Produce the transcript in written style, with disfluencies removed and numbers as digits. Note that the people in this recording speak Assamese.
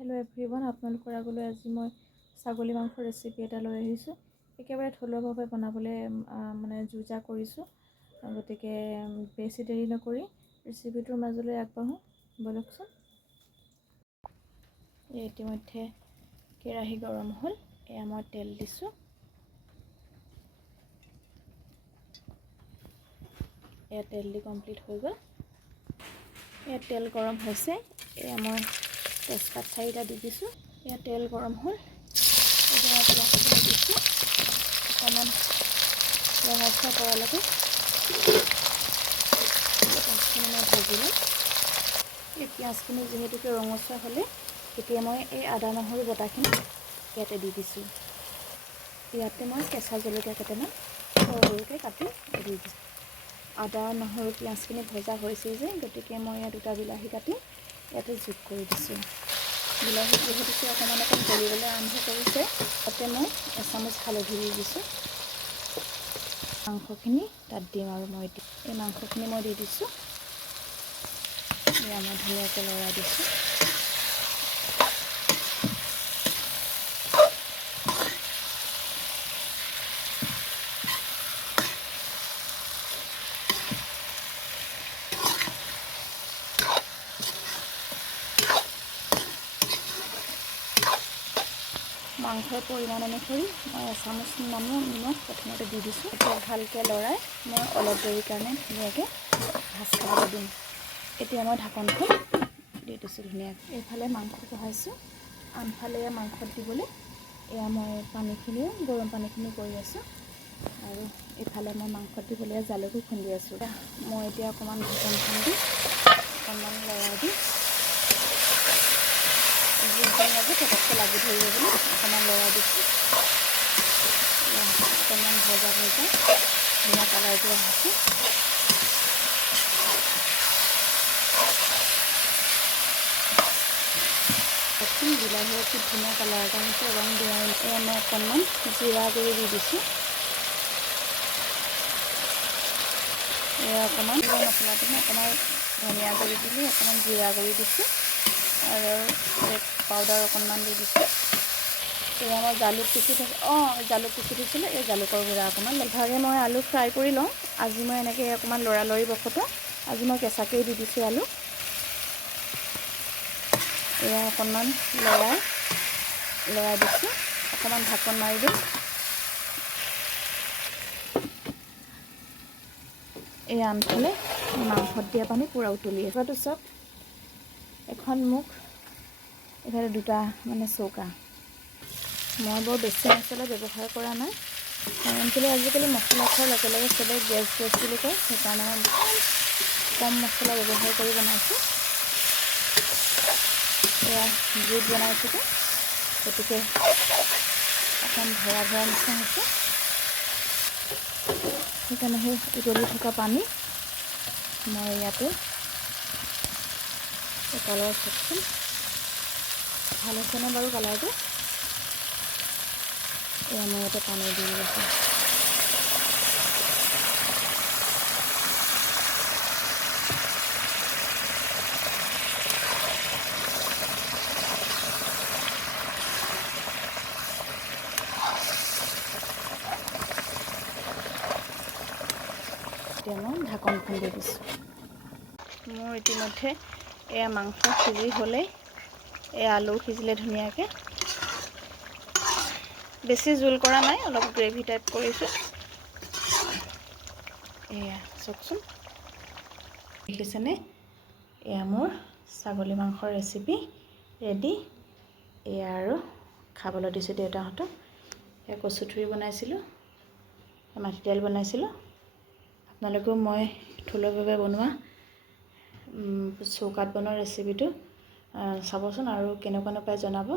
হেল্ল' এভৰিৱান, আপোনালোকৰ আগলৈ আজি মই ছাগলী মাংসৰ ৰেচিপি এটা লৈ আহিছোঁ। একেবাৰে থলুৱাভাৱে বনাবলৈ যো-জা কৰিছোঁ। গতিকে বেছি দেৰি নকৰি ৰেচিপিটোৰ মাজলৈ আগবাঢ়োঁ, ব'লকচোন। ইতিমধ্যে কেৰাহী গৰম হ'ল, এয়া মই তেল দিছোঁ। এয়া তেল দি কমপ্লিট হৈ গ'ল। এয়া তেল গৰম হৈছে, এয়া মই তেজপাত 4টা দি দিছোঁ। এয়া তেল গৰম হ'ল, এতিয়া মই পিঁয়াজখিনি দিছোঁ। অকণমান ৰঙচুৱা পৰালৈকে পিঁয়াজখিনি মই ভাজি লওঁ। এই পিঁয়াজখিনি যিহেতুকে ৰঙচুৱা হ'লে, এতিয়া মই এই আদা নহৰু বটাখিনি ইয়াতে দি দিছোঁ। ইয়াতে মই কেঁচা জলকীয়া কেইটামান সৰু সৰুকৈ কাটি দি দিছোঁ। আদা নহৰু পিঁয়াজখিনি ভজা হৈছেই যে, গতিকে মই ইয়াত 2টা বিলাহী কাটি ইয়াতে যোগ কৰি দিছোঁ। বিলাহী যিহেতুকে অকণমান গলিবলৈ আৰম্ভ কৰিছে, তাতে মই এচামুচ হালধি দি দিছোঁ। মাংসখিনি তাত দিম আৰু মই এতিয়া এই মাংসখিনি মই দি দিছোঁ। এয়া মই ধুনীয়াকৈ লৰাই দিছোঁ। মাংসৰ পৰিমাণ অনুসৰি মই এচামুচ নিমখ প্ৰথমতে দি দিছোঁ। এতিয়া ভালকৈ লৰাই মই অলপ দেৰিৰ কাৰণে ধুনীয়াকৈ ভাজ খাবলৈ দিম। এতিয়া মই ঢাকনখন দি দিছোঁ ধুনীয়াকৈ। এইফালে মাংস বহাইছোঁ, আনফালে মাংসত দিবলৈ এয়া মই গৰম পানীখিনিও কৰি আছোঁ। আৰু এইফালে মই মাংসত দিবলৈ জালুকো খুন্দি আছোঁ। মই এতিয়া অকণমান ঢাকনখন দি অকণমান লৰাই দিম। পটককৈ লাগি ধৰিব বুলি অকণমান লৰাই দিছোঁ। অকণমান ভজা ধুনীয়া কালাৰটো আহিছে। বিলাহীৰ খুব ধুনীয়া কালাৰ এটা আহিছে, ৰং দিয়া। এয়া মই অকণমান জিৰা গুড়ি দি দিছোঁ। এয়া অকণমান মছলাটো অকণমান ধনিয়া গুড়ি দিলোঁ, অকণমান জিৰা গুড়ি দিছোঁ আৰু ৰেড পাউডাৰ অকণমান দি দিছোঁ। এয়া মই জালুক পিচি থৈছিলোঁ, এই জালুকৰ গুড়া অকণমান। ইভাগে মই আলু ফ্ৰাই কৰি লওঁ। আজি মই এনেকৈ অকণমান লৰালৰি বশতঃ আজি মই কেঁচাকৈয়ে দি দিছোঁ আলু। এয়া অকণমান লৰাই দিছোঁ, অকণমান ঢাকন মাৰি দিম। এই আনফালে মাংসত দিয়া পানী পূৰা উতলি আছে। চব এখন মুখ, এইফালে 2টা চৌকা। মই বৰ বেছি মছলা ব্যৱহাৰ কৰা নাই, কাৰণ আজিকালি মছলা খোৱাৰ লগে লগে চবে গেছ বুলি কয়। সেইকাৰণে মই কম মছলা ব্যৱহাৰ কৰি বনাইছোঁ। এয়া জুইত বনাইছোঁ যে, গতিকে অকণ ভৰা নিচিনা হৈছে। সেইকাৰণে সেই উতলি থকা পানী মই ইয়াতে কালাৰ চাওকচোন, ভাল হৈছেনে বাৰু কালাৰটো? এয়া মই ইয়াতে পানী দি দিছোঁ। এতিয়া মই ঢাকনখন দি দিছোঁ। মোৰ ইতিমধ্যে এয়া মাংস সিজি হ'লেই, এয়া আলু সিজিলে ধুনীয়াকৈ। বেছি জোল কৰা নাই, অলপ গ্ৰেভি টাইপ কৰিছোঁ। এয়া চাওকচোন, দেখিছেনে? এয়া মোৰ ছাগলী মাংসৰ ৰেচিপি ৰেডি। এয়া আৰু খাবলৈ দিছোঁ দেউতাহঁতক। এয়া কচুথুৰি বনাইছিলোঁ, মাটি দাইল বনাইছিলোঁ। আপোনালোকেও মই থলুৱাভাৱে বনোৱা চৌকাত বনোৱা ৰেচিপিটো চাবচোন আৰু কেনেকুৱানো পায় জনাব।